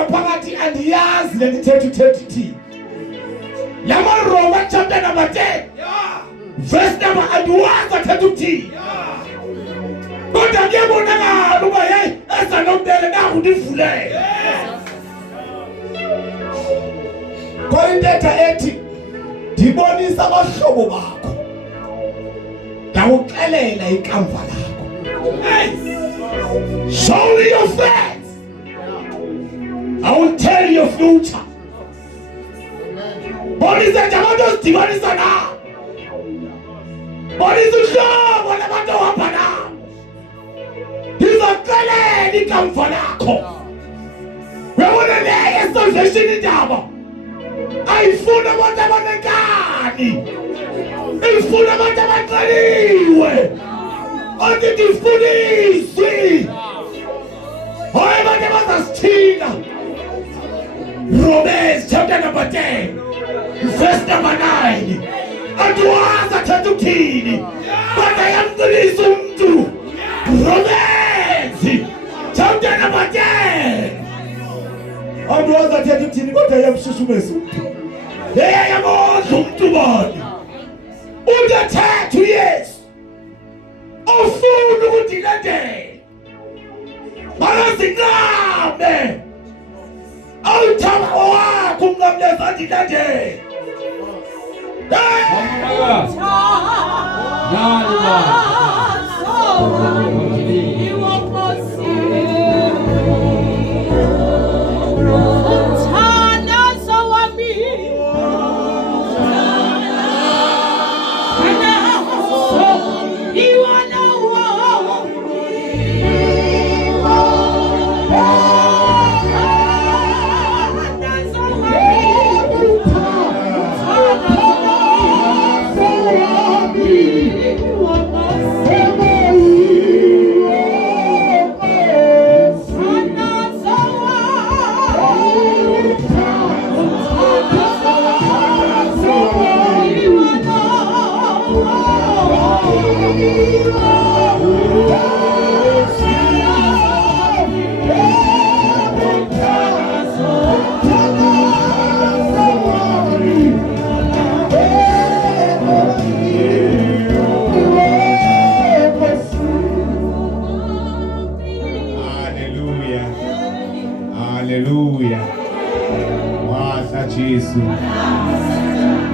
ngaphakathi andiyazi le ndithetha lama Roma chapter number 10 verse number andiwazi athetha ukuthini kodwa kuyabonakala uba hey ezanomdele naku ndivulele Korintetha ethi ndibonisa abahlobo bakho ndawuxelela ikamva lakho show me your face I will tell your future bonisa abantu osidibanisa nabo bonisa uhlobo labantu ohamba nabo ndizoxelela ikamva lakho uyabona leyo salvation indaba ayifuna abantu abanekani ifuna abantu abaqaliwe othi ndifundiswe hayi abantu abazasithina Romans chapter number 10 verse number 9 andiwazi athetha ukuthini kodwa yamqinisa umntu Romans chapter number 10 andiwazi athetha ukuthini kodwa yamshushumeza umntu yayamondla umntu bani utathetha uyesu ofuna ukudilandela makazinqame awuthaba owakho ungamleza adilandela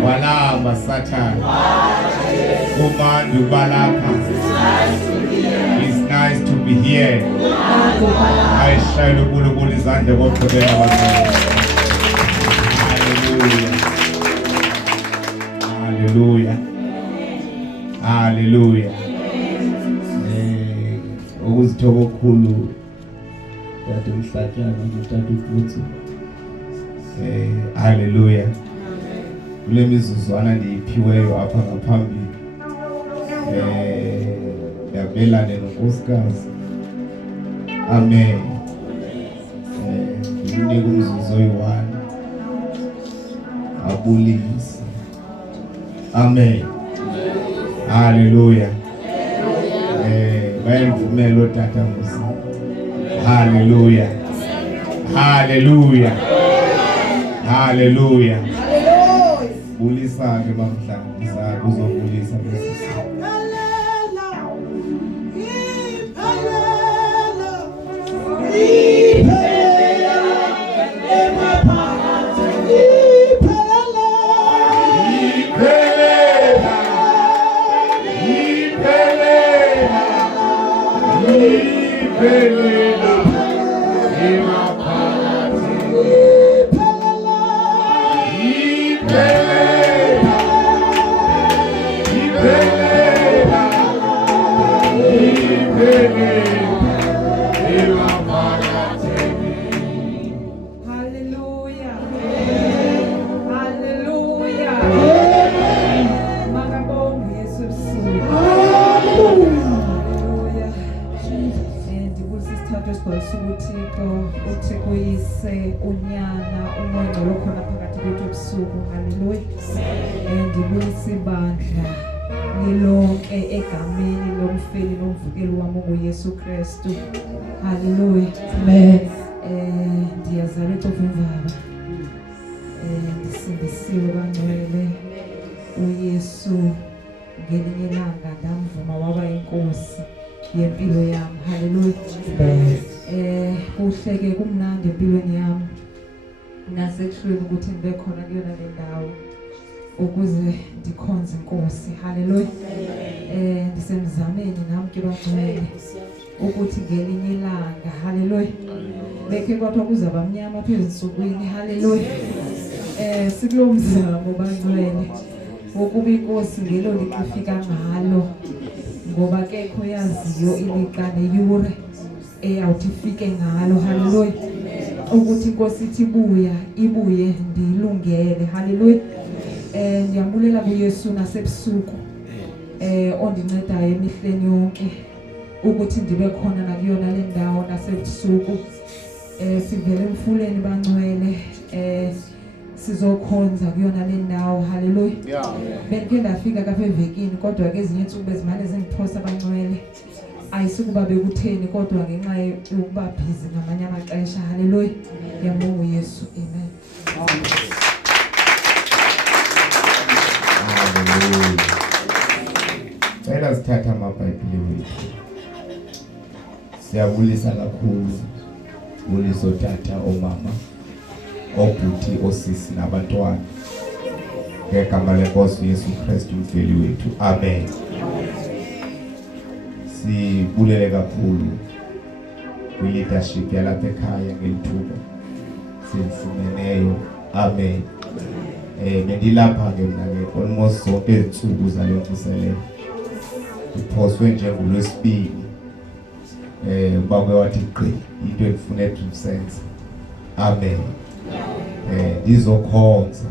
walamba Satan umandu balaka it's nice to be here ayishayela uBuluBulu izandla koqhubeka abazali hallelujah hallelujah ukuzithoba okukhulu kade umhlatyana ngithatha ukuthi hallelujah kule mizuzwana ndiyiphiweyo apha ngaphambili yabelane nonkosikazi amen ndinika umzuzu oyi-1 abulise amen hallelujah bayemvumela otata musi hallelujah hallelujah hallelujah bulisa ke bamhlanga uzobulisa besisi Yesu Kristu hallelujah amen ndiyazalwa inkosi yempilo yami. Hallelujah. Kuhleke kumnandi empilweni yami. Nasekuhlweni ukuthi ngibe khona kuyona le ndawo ukuze ndikhonze inkosi. Hallelujah. Ndisemzameni nami ke bangcwele ukuthi ngelinye ilanga, hallelujah, bekhe kodwa kuzaba mnyama phezulu ensukwini. Hallelujah. Sikulomzamo bangcwele wokuba inkosi ngelo lifika ngalo, ngoba kekho yaziyo iliqa neyure eyawuthi ifike ngalo. Hallelujah. Ukuthi inkosi ithi ibuye ndilungele. Hallelujah. Ngiyambulela kuYesu nasebusuku ondincedayo emihleni yonke ukuthi ndibe khona nakuyona le ndawo nasebusuku. Sivele emfuleni bangcwele sizokhonza kuyona le ndawo. Hallelujah. Benke ndafika kapha evekini kodwa ke ezinye insuku bezimane zingiphosa bangcwele. Ayisukuba bekutheni kodwa ngenxa yokuba busy ngamanye amaxesha. Hallelujah. Ngiyambonga uYesu. Amen. Cela sithatha amabhayibheli wethu. Siyabulisa kakhulu buliso tata, omama, obhuti, osisi nabantwana. Ngegama lenkosi uYesu Kristu umfeli wethu. Amen. Sibulele kakhulu kwi-leadership yalapha ekhaya ngelithuba sisimeneyo. Amen. Bendilapha ke mna ke almost zonke izinsuku zale mvuselelo. Iphoswe njengolwesibili. Bakwe wathi gqi into endifuna esense. Amen. Ndizokhonza.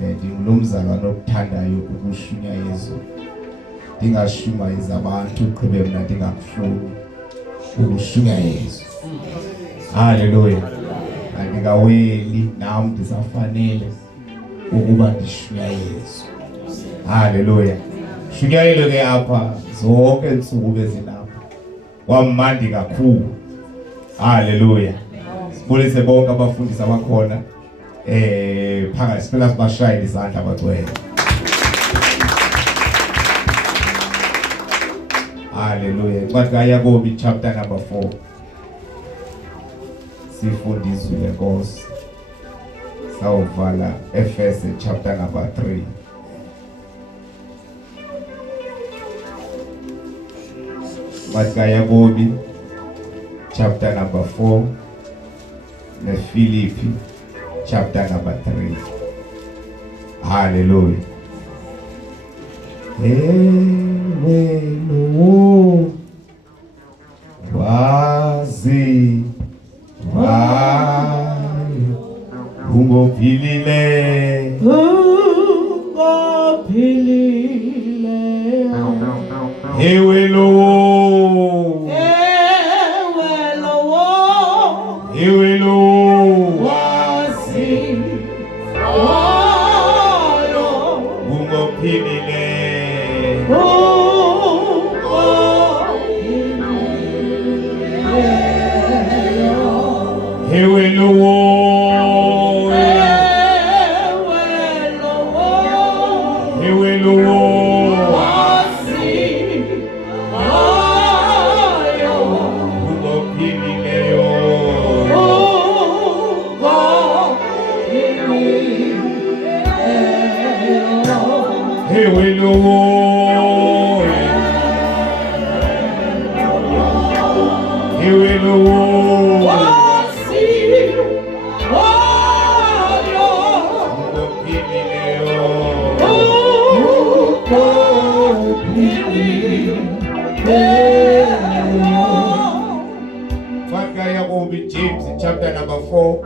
Ndingulomzalwane okuthandayo ukushunyayezwa. Ndingashumayeza abantu ugqibe mna ndingakufuni ukushunyayezwa. Hallelujah. Andingaweli nami ndisafanele ukuba ndishunyayezwe. Hallelujah. Shunyayelo ke apha zonke insuku bezinapha. Wamandi kakhulu. Hallelujah. Sibulise bonke abafundisi abakhona. Phakathi sicela sibashayele izandla abagcwele. Hallelujah. Incwadi kaYakobi chapter number 4. Sifundiswe lenkosi. Sawuvala Efese chapter number 3. Incwadi kaYakobi chapter number 4. neFilipi chapter number 3. Hallelujah. Ewe lo wazi wayo ungophilile ewe lo wazi wayo ungophilile ewe lo James chapter number 4.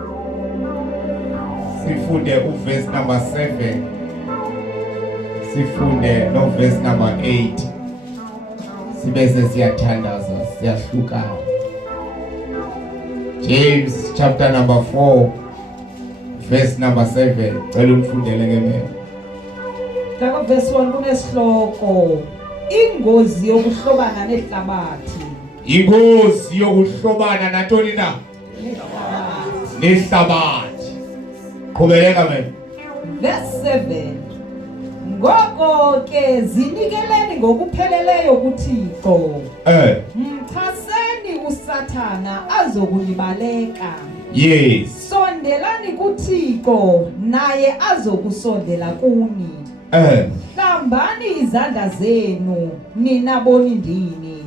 Sifunde uverse number 7. Sifunde no verse number 8. Sibese siyathandaza siyahlukana. James chapter number 4 verse number 7. Cela ufundele ngeme. Taka verse 1 kunesihloko ingozi yokuhlobana nehlabathi. Ingozi yokuhlobana nantoni na? Nehlabathi. Qhubeka manje. Verse 7. ngoko ke zinikeleni ngokupheleleyo kuThixo. Mchaseni uSathana azokunibaleka. Yes. Sondelani kuThixo naye azokusondela kuni. Hlambani izandla zenu nina bonindini.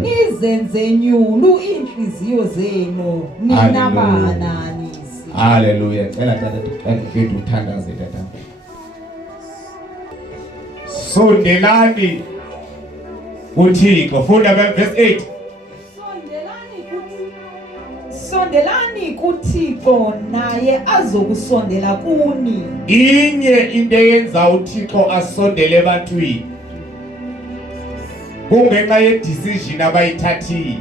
Nizenze nyulu inhliziyo zenu nina bananisi. Hallelujah. Cela tata ngifike uthandaze tata. Sondelani kuThixo. Funda verse 8. Sondelani kuThixo naye azokusondela kuni. Inye into eyenza uThixo asondele ebantwini kungenxa ye-decision abayithathile.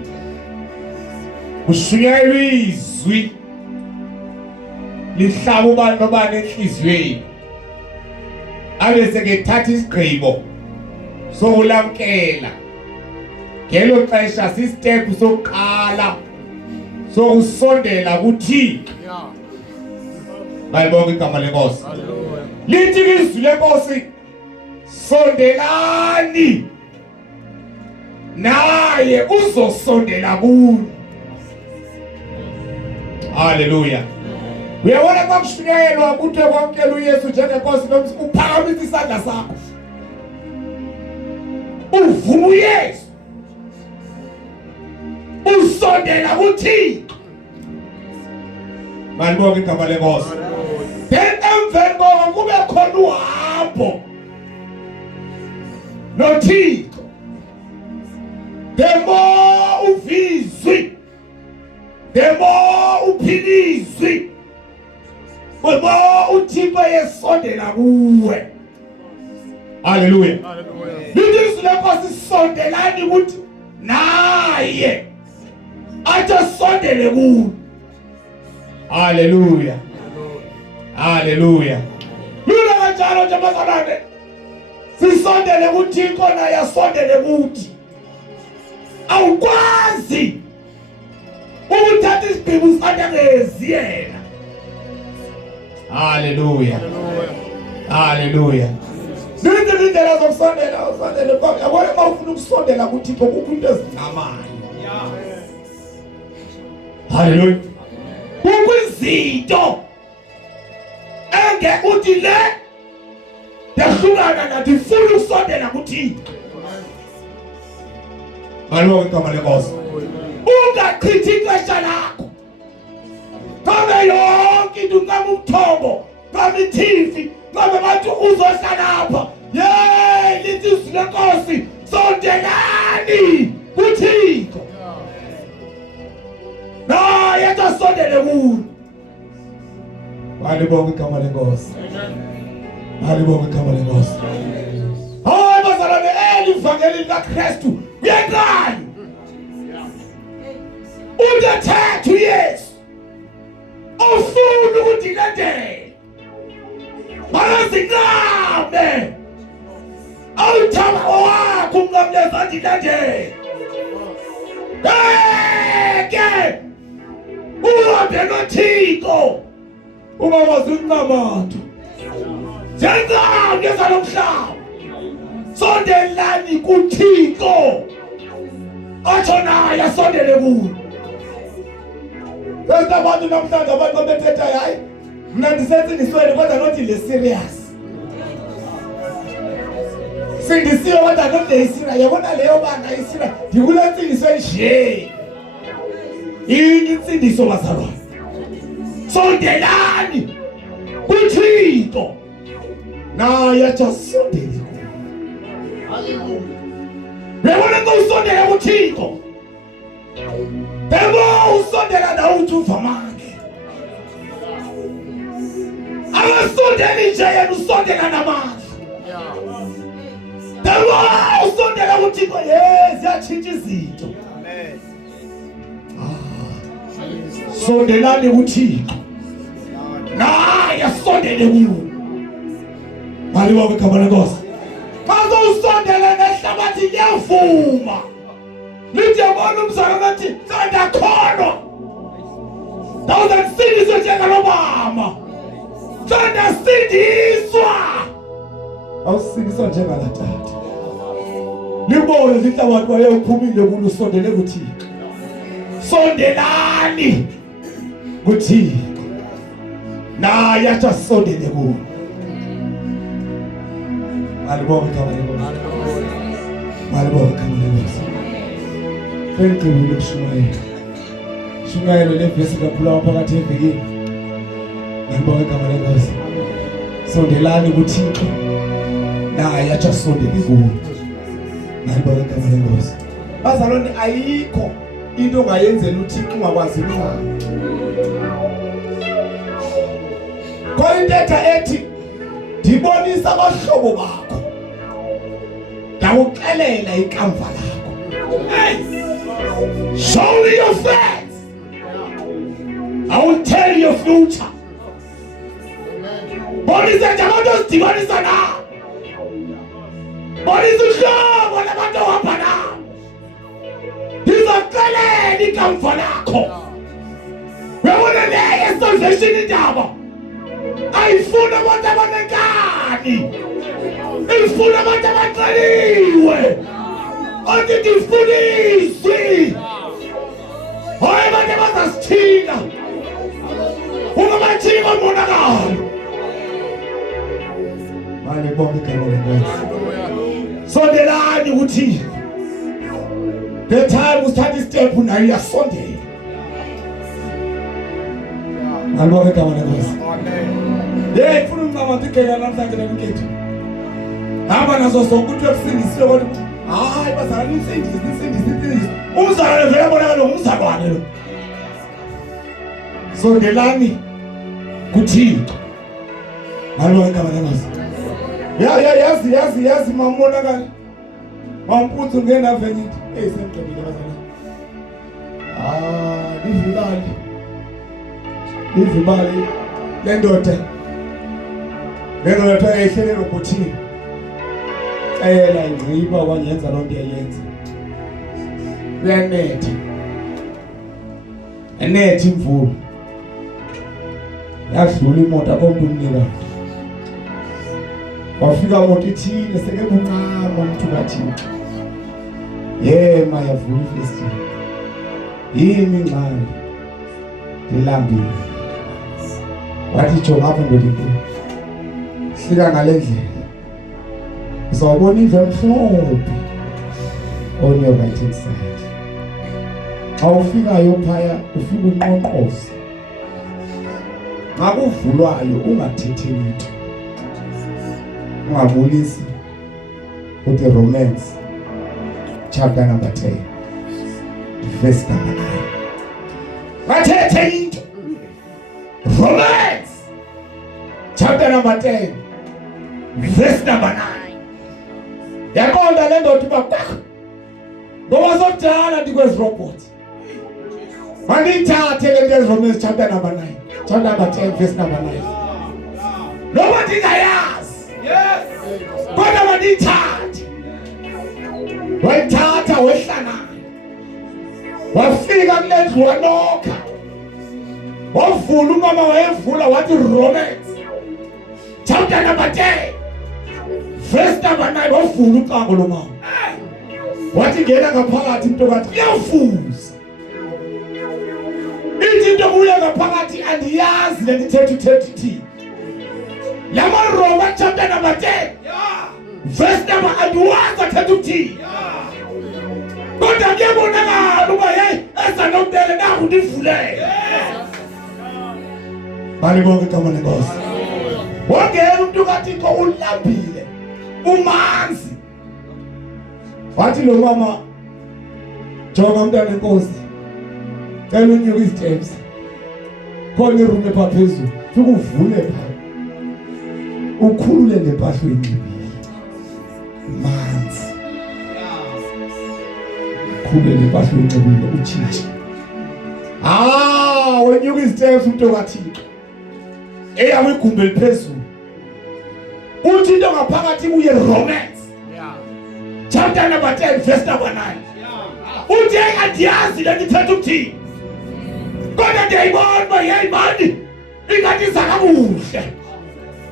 Kushunyayelwa izwi lihlaba ubani nobani enhliziyweni abese kethatha isigqibo sokulamkela. Ngelo xesha sistep sokuqala sokusondela kuThixo. Bayibonga igama lenkosi. Lithi izwi lenkosi, sondelani naye uzosondela kuni. Hallelujah. Uyabona xa kushunyayelwa ukuthi kwamkela uYesu njengenkosi nomsi, uphakamisa isandla sakho uvuma uYesu, usondela kuThixo. Malibonga igama lenkosi. Then emveni koko kube khona uhambo noThixo. The more uvizwi, the more uphilizwi, the more uThixo yesondela kuwe. Hallelujah. Lithi lenkosi sondelani ukuthi naye athasondele kuwe. Hallelujah. Hallelujah. Mina kanjalo nje bazalwane, sisondele kuThixo naye asondele kuthi. Awukwazi ukuthatha isigqibo sakhe yena. Hallelujah. Hallelujah. Ngithi indlela zokusondela usondele kwa. Yabona uma ufuna ukusondela kuThixo kukho into ezincamayo. Hallelujah. Ukwizinto enge uthi le dehlukana nathi ufuna ukusondela kuThixo. Malibonga igama lenkosi. Ungachithi ixesha lakho ngabe yonke into ngabe umthombo ngabe iTV ngabe abantu uzohlala apha. Lithi izwi lenkosi, sondelani kuThixo naye athasondele kuwe. Malibonga igama lenkosi. Malibonga igama lenkosi. Hayi bazalwane, elivangeli likaKristu kuyaqala uthatha uYesu ufuna ukuthi landele makazinqame awuthaba wakho ungamleza athi landele. Ke uhambe noThixo ungakwazi ukunqamatha njengani ezalomhlaba. Sondelani kuThixo atsho naye asondele kuwe. Bese abantu namhlanje abantu bethetha hayi mina ndisentsingisweni kodwa not le serious. Sindisiwe kodwa not le serious. Yabona leyo banga isira ndikule ntsingisweni nje. Yini intsindiso bazalwane? Sondelani kuThixo naye athasondele kuwe. Hallelujah. Yabona xa usondela kuThixo, bebo usondela nawe uthi uva amandla. Awasondeli nje yena usondela namandla. Bebo usondela kuThixo, ziyatshintsha izinto. Amen. Sondelani kuThixo naye asondele kuwe. Malibonga igama lenkosi. Maze usondele nehlabathi liyavuma. Lithi yabona umzala nathi sandakholwa. Ndawuzasindiswa njengalobama. Sandasindiswa. awusikiswa njengalatata. Libone lithi abantu bayephumile kulo sondele kuThixo. Sondelani kuThixo. Naye asondele kulo. Alibonga igama lenkosi. Alibonga igama lenkosi. Bengcibule kushumayela. Shumayelo levesi kakhulu phakathi evekini. Alibonga igama lenkosi. Sondelani kuThixo. Naye asondele kulo. Alibonga igama lenkosi. Bazalwane ayikho into ongayenzela uThixo ungakwazi na. Koyintetha ethi ndibonisa abahlobo bakho. Ndawuxelela ikamva lakho. Show me your face. I will tell your future. Bonisa jamoto stibonisa na. Bonisa uhlobo labantu ohamba nabo. Ndizoxelela ikamva lakho. Wewona leyo salvation indaba. Ayifuna abantu abanekani. Ifuna abantu abaqaliwe. Othi ndifundisi. Hayi abantu abazasithinga. Ungabathinga umonakalo. Manje bonke igama lenkosi. Sondelani kuThixo. The time usithatha istep nayo iyasondela. Alibonga igama lenkosi. Hey, funa umncama tigela namhlanje lekhethu. Hamba nazo sonke uthi ukusindiswe kodwa hayi bazalwane insindisi. Umzalwane vele bonakala umzalwane lo. Sondelani kuThixo. Alibonga igama lenkosi. Yazi mamonakala. Mamputhu ngena venithi. Hey semgqibile bazalwane. Izibali lendoda ehlele robotini ayela ingciba wanyenza lonto yayenza uyanetha enethi imvula yadlula imoto akomntu umnika wafika imoto ithile seke buncama umntu kaThixo yema yavula ifestile yimi ngqali ndilambile wathi jonga apha ndodinkulu hlika ngale ndlela uzawubona indlu emhlophe on your right hand side. Xa ufikayo phaya ufika unqonqoze ngakuvulwayo ungathethi lutho ungabulisi uthi Romans chapter number 10 verse number 9 wathethe into Romans chapter number 10 verse number 9 yaqonda le ndoda uba ngoba sokudala ndikwezi robot mandiyithathe le nto Romans chapter number 9 chapter number 10 verse number 9 noba ndingayazi kodwa mandiyithathe wayithatha wehla nayo wafika kule ndlu wanokha wavula umama wayevula wathi Romans chapter number 10 verse number 9 wavula ucango lomama wathi ngena ngaphakathi mntokathi uyafuza ithi into kuya ngaphakathi andiyazi le ndithethe lama Roma chapter number 10 verse number andiwazi athetha ukuthini kodwa kuyabonakala uba hey esanobele naku ndivulele balibonke igama lenkosi wongena umuntu kaThixo ulambile umanzi wathi lo mama jonga umntwana enkosi cela unyuka iziteps khona iroom epha phezulu fika uvule pha ukhulule lempahla oyinxibile manzi khulule lempahla oyinxibile utshintshe wenyuka iziteps umuntu kaThixo eyawe igumbi eliphezulu uthi into ngaphakathi kuye Romans chapter number 10 verse number 9 uthi andiyazi le ndithetha ukuthini kodwa ndiyayibona uba yeyi mani ingathi isakabuhle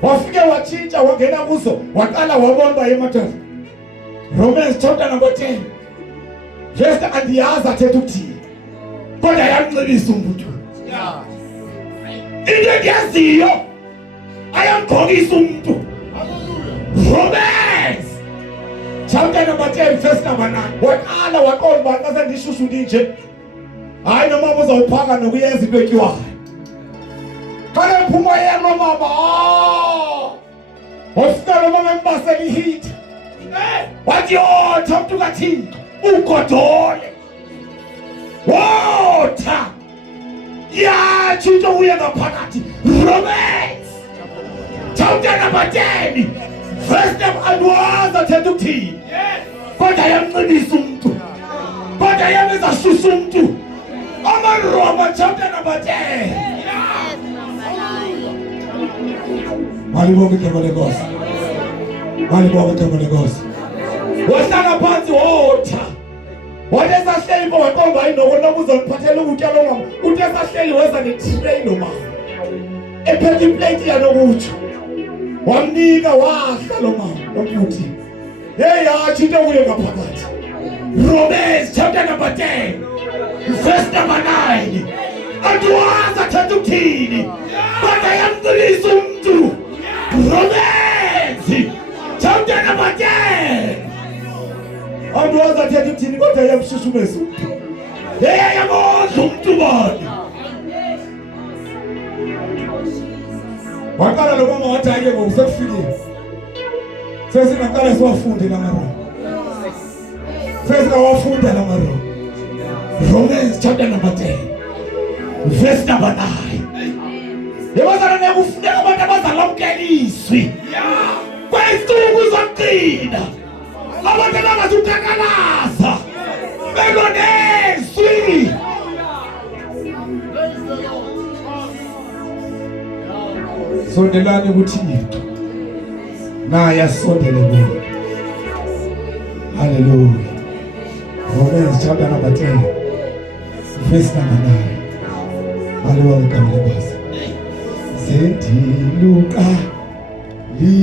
wafike watshintsha wangena kuzo waqala wabona emathathu. Romans chapter number 10 verse andiyazi athetha ukuthini kodwa yamnxibisa umuntu. Into endiyaziyo ayamgqokisa umuntu. Romans chapter number 10 verse number 9 waqala waqonda uba xa sendishushu ndinje hayi nomama uzawuphaka nokuyenza into etyiwayo. Xa ephuma yelo mama wafika lo mama embasela ihiti wathi yotha umntu kaThixo ugodole wotha yatshintsha uye ngaphakathi. Romans chapter number 10 verse number andiwazi athetha ukuthini kodwa yamnxibisa umntu kodwa yamenza shushu umntu. AmaRoma chapter number 10. Malibonke igama lenkosi. Malibonke igama lenkosi. Wahlala phansi wotha. Wathi esahleli pho waqomba hayi noko uzongiphathela ukutya lo mama. Uthi esahleli weza netray lo mama. Ephethe iplate yanokutsho. Wamnika wahla lo mama ukuthi hey yatshintsha kuye ngaphakathi. Romans chapter number 10 verse number 9. Andiwazi athetha ukuthini kodwa yamnxibisa umntu. Romans chapter number 10. Andiwazi athetha ukuthini kodwa yamshushumeza umntu. Yamondla umntu bona. Waqala lo mama wathi ake ngoku sekufikile. Sesingaqala siwafunde lamaroma. Sesingawafunda lamaroma. Romans chapter number 10 verse number 9. Yebazana nekufuneka abantu abazalamkeliswi. Kwezinsuku zokugcina. Abantu abazukakalaza. Beloneswi. Sondelani kuThixo. Naye asondele kuye. Hallelujah. Romans chapter number 10 verse number 9. Hallelujah. Sendiluka li